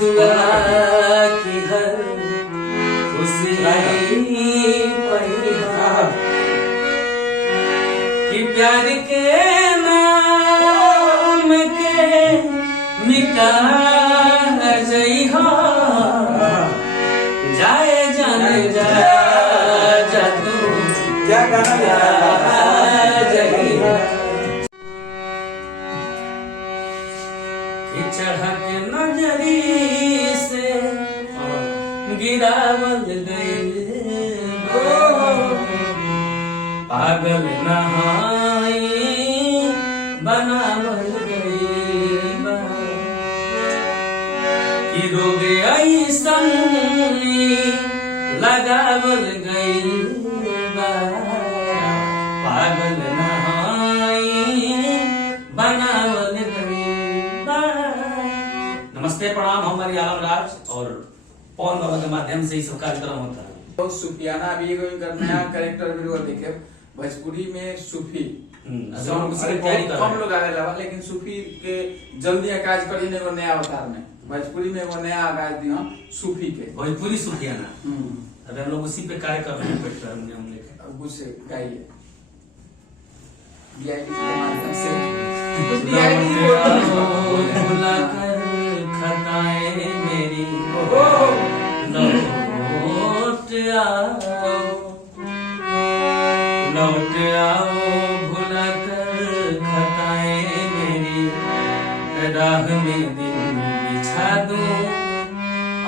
दुआ की हर खुशी पहिया कि प्यार के नाम के मिटा जइहा जाए जाने जा तू क्या गाना जइहा कि चढ़क नजरी से गिरावल गइल पागल नहाई बनावल गइल कि रोग ऐसन लगावल गइल पागल नहाई बनावल गइल। नमस्ते प्रणाम, हमारी आलम राज और पवन बाबा के माध्यम से इस कार्यक्रम होता है। तो सुफियाना अभी एगो इनकर नया कैरेक्टर वीडियो देखे भोजपुरी में सूफी सॉन्ग से बहुत कम लोग आवेला लेकिन सूफी के जल्दी आगाज करी एगो नया अवतार में भोजपुरी में एगो नया आगाज दियो सूफी के भोजपुरी सुफियाना। अगर हम लोग उसी पे कार्य कर रहे हैं हम लेके अब उसे गाइए डीआईडी के माध्यम से भुला कर खताएं मेरी लौट आओ भुला कर खताएं मेरी राह में दिल बिछा दूं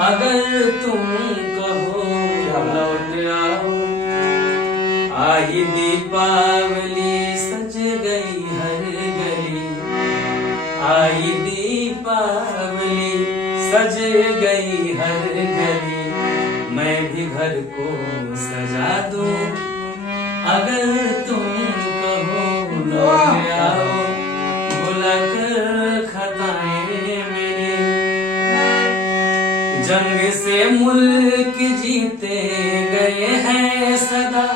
अगर तुम कहो लौट आओ। आई दीपावली सज गई हर गली, आई दीपावली सज गई हर गली, मैं भी घर को सजा दूं अगर तुम कहो लौट आओ भुला कर खताएं मेरी। जंग से मुल्क जीते गए हैं सदा,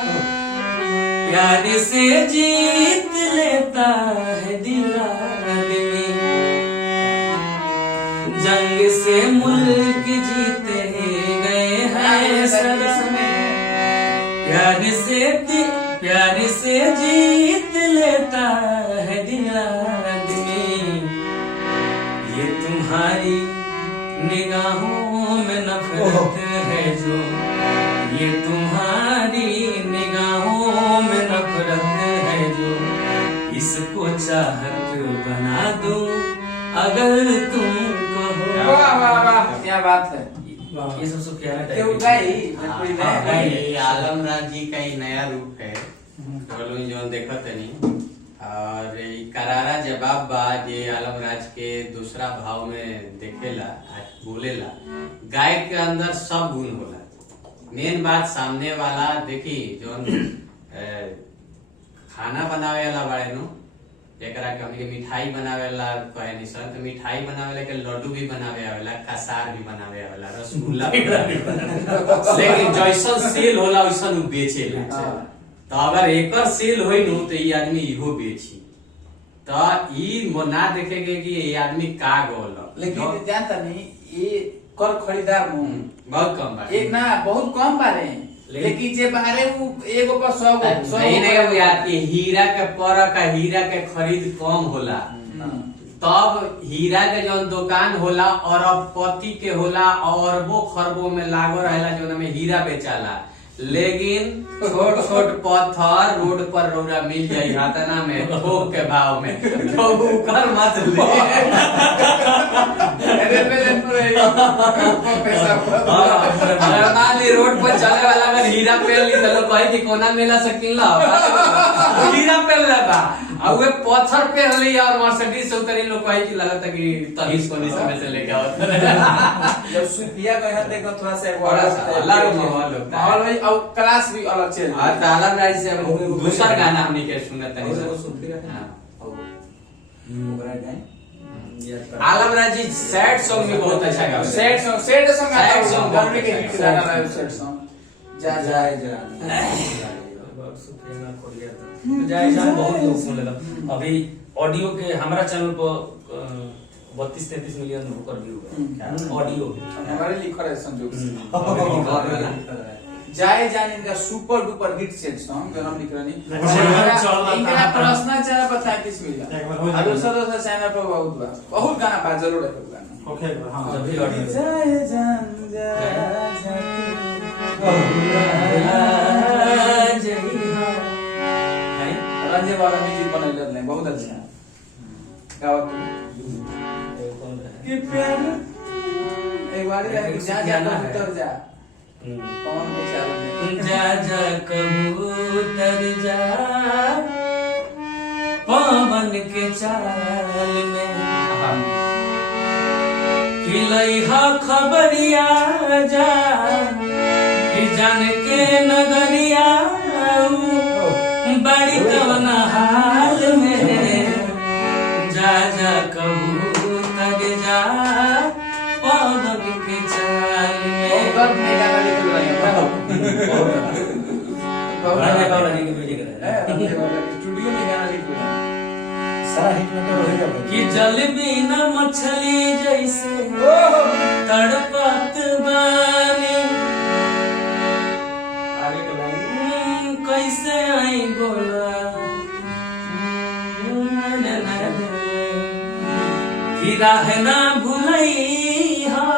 प्यार से जीत लेता है दिल आदमी। जंग से मुल्क जीते गए हैं सदा, प्यार से जीत लेता है दिल आदमी। ये तुम्हारी निगाहों में नफरत है जो, ये तुम्हारी निगाहों में नफरत है जो, इसको चाहत बना दूं अगर तुम कहो। वाह वाह वाह क्या बात है। ये सब सुफियाना आलम राज जी का ही नया रूप है जो देखत नहीं। और करारा जवाब बा जे आलम राज के दूसरा भाव में देखेला बोलेला। गायक के अंदर सब गुण होला। मेन बात सामने वाला देखी जो खाना बनावे वाला बाड़े नु एकरा के हमनी के मिठाई बनावे वाला कहे नि सन तो मिठाई बनावे के लड्डू भी बनावे आवेला, कसार भी बनावे आवेला, रसगुल्ला भी बनावे लेकिन जैसन सेल होला वैसन उ बेचेला। तो अगर एकर सेल होई नु तो ई आदमी इहो बेची। तो ई ना देखेगे कि ये आदमी का गोल लेकिन जानता नहीं ये कर खरीदार बहुत कम बा। एक ना बहुत कम बारे लेकिन जे बारे वो एगो पर 100 नहीं याद कि हीरा के परक हीरा के खरीद कम होला। तब हीरा के जो दुकान होला अरबपति के होला और वो खरबों में लागो रहेला जो में हीरा बेचाला। लेकिन छोट छोट पत्थर रोड पर रौरा मिल जाई हाथना में थोक के भाव में तो उकर मत ले। रोड पर चले वाला अगर हीरा पेल ली तो लोग कहे कि कोना मेला से किनला हीरा पेल लेबा और वे पत्थर पेल ली और मर्सिडीज से उतरी लोग कहे कि लगता कि तहीस को समय से लेके आओ। जब सुफिया का यहाँ देखो थोड़ा सा अलग माहौल होता है और क्लास भी अलग चल और ताला राज से दूसरा गाना हमनी के सुनत है। आलम राज जी सैड सॉन्ग भी बहुत अच्छा गाते हैं। सैड सॉन्ग गाने के हिट गाना है सैड सॉन्ग जा जाए जा सुफियाना खोल गया था। जाए बहुत लोग सुन लेगा। अभी ऑडियो के हमारा चैनल पर 32-33 मिलियन होकर व्यू है ऑडियो। हमारे लिखा है संजोग से हम्म। जाए जान इनका super duper hit set song जो हम लिख रहे चल इनका प्रश्न चला पर 33 मिलियन और दूसरा चैनल पर बहुत गाना बा जरूर है गाना ओके हां जब भी ऑडियो जाए जान जा रंजे वाला म्यूजिक बनैले नहीं बहुत अच्छा गावत कि प्यार एक बार जा जा कबूतर जा कौन बेचारा जा जा कबूतर जा पवन के चाल में खिलैहा खबरिया जा कि जान के नगरिया बड़ी कवन हाल में जा जा कबूतर जा पवन के चाल में बहुत में गाना लिख रहे हैं स्टूडियो में गाना लिख रहे हैं सारा हिट में तो हो जाएगा कि जल बिना मछली जैसे तड़पत बानी आगे का लाइन कैसे आई बोला कि राह ना भूलई हा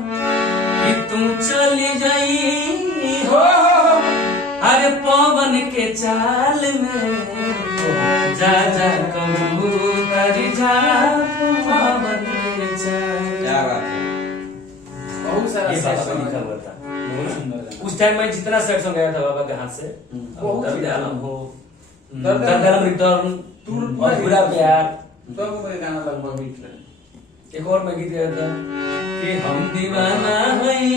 कि तू चली जाई हो हर पवन के चाल में जा जा कबूतर जा पवन के चाल। क्या बात है। बहुत सारा ये बाबा का सेट लिखा हुआ था। बहुत सुंदर उस टाइम में जितना सेट सॉन्ग आया था बाबा के हाथ से दर्द आलम हो दर्द दर्द आलम रिटर्न तू और बुरा प्यार सब में गाना लगभग हिट रहे एक और मैं गीत गाया था कि हम दीवाना हैं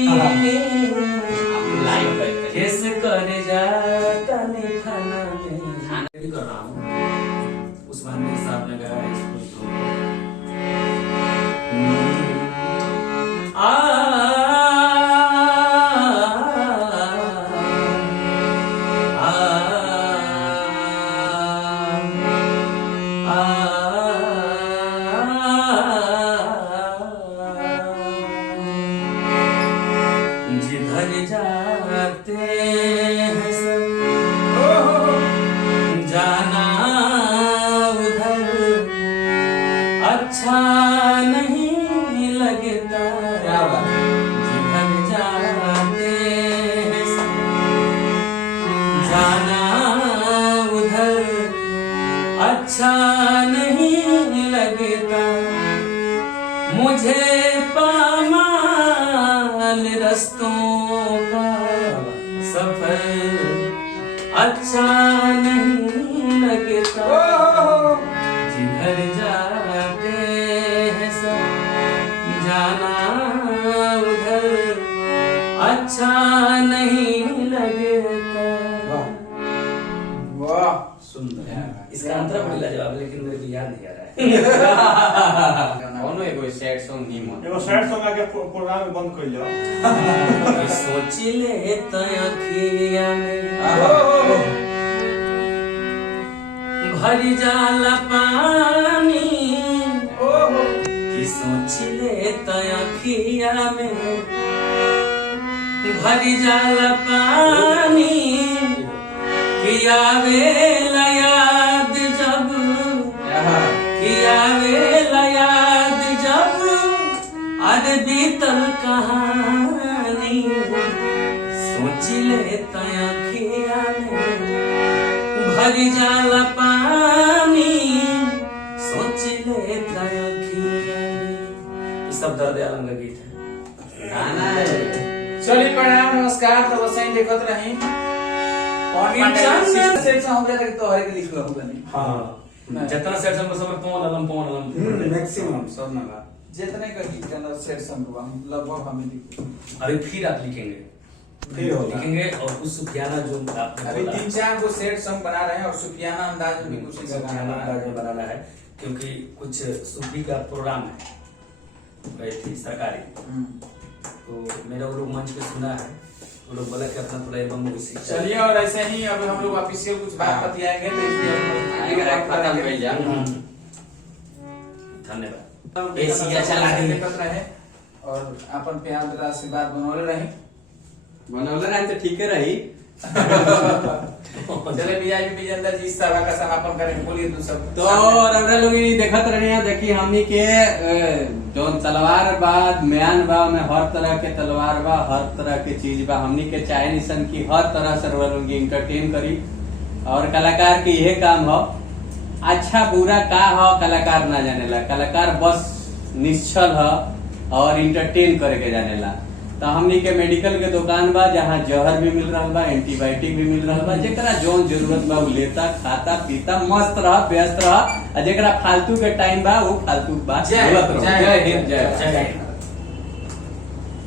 लाइव करते किस करे जा तने खाना में रेडी कर रहा हूँ उस्मान ने साहब ने गाया इसको जिधर जाते हैं सब जाना उधर अच्छा नहीं लगता। क्या बात है। जिधर जाते हैं सब जाना उधर अच्छा नहीं लगता। मुझे पामाल रस्तों का सफर अच्छा नहीं लगता। जिधर जाते हैं सब जाना उधर अच्छा नहीं लगता। वाह सुंदर इसका अंतर बड़ी लाजवाब लेकिन मेरे को याद नहीं आ रहा है। कोनो एगो सैड सॉन्ग नहीं मन एगो सैड सॉन्ग आके प्रोग्राम में बंद कर लियो सोच ले तखिया में भरी जाला पानी कि सोच ले तखिया में भरी जाला पानी कि आवे याद जब कि आवे याद जब अरे बीतल कहानी सोच ले तखिया में भरी जाला पानी सोच ले तखिया में। ये सब दर्द आलम का गीत है गाना है। चलिए प्रणाम नमस्कार तो वसैन देखत रही कौन सेट से हो गया था कि तो हरे के लिख लो होगा नहीं हाँ जितना सेट सब सब पवन अलम मैक्सिमम सब ना जितने का गीत का सेट संग हम लगभग हमें लिख अभी फिर आप लिखेंगे फिर होगा लिखेंगे और कुछ सुफियाना जो आपने अभी बोला, 3-4 को सेट संग बना रहे हैं और सुफियाना अंदाज में भी कुछ इनका गाना सुफियाना बना अंदाज में रहे हैं। बनाना है क्योंकि कुछ सूफी का प्रोग्राम है गई थी सरकारी तो मेरा वो लोग मंच पे सुना है वो लोग बोला कि अपना थोड़ा एल्बम म्यूजिक चलिए और ऐसे ही अब हम लोग ऑफिशियल कुछ बात बतियाएंगे तो इसलिए हम लोग आएगा खत्म हो जा धन्यवाद। एशिया चला दी। देखत रहे और अपन प्यार द्वारा आशीर्वाद बनौले रही। बनौले रहे तो ठीके रही। चले वीआईपी विजेंद्र जी सभा का समापन करें, बोलिए दो सब। तो रउरा लोग ई देखत रहे देखी हमनी के जो तलवार बा म्यान बा में हर तरह के तलवार बा, हर तरह के चीज बा। हमनी के चाहे निशन की हर तरह से रउरा लोग इंटरटेन करी और कलाकार के यही काम हो। अच्छा बुरा का हो कलाकार ना जानेला, कलाकार बस निश्चल हो और इंटरटेन करे के जानेला। तो हमनी के मेडिकल के दुकान बा जहाँ जहर भी मिल रहा बा, एंटीबायोटिक भी मिल रहा बा। जेकरा जौन जरूरत बा वो लेता, खाता, पीता, मस्त रह, व्यस्त रह। जेकरा फालतू के टाइम बा वो फालतू बात। जय जय हिंद, जय जय हिंद।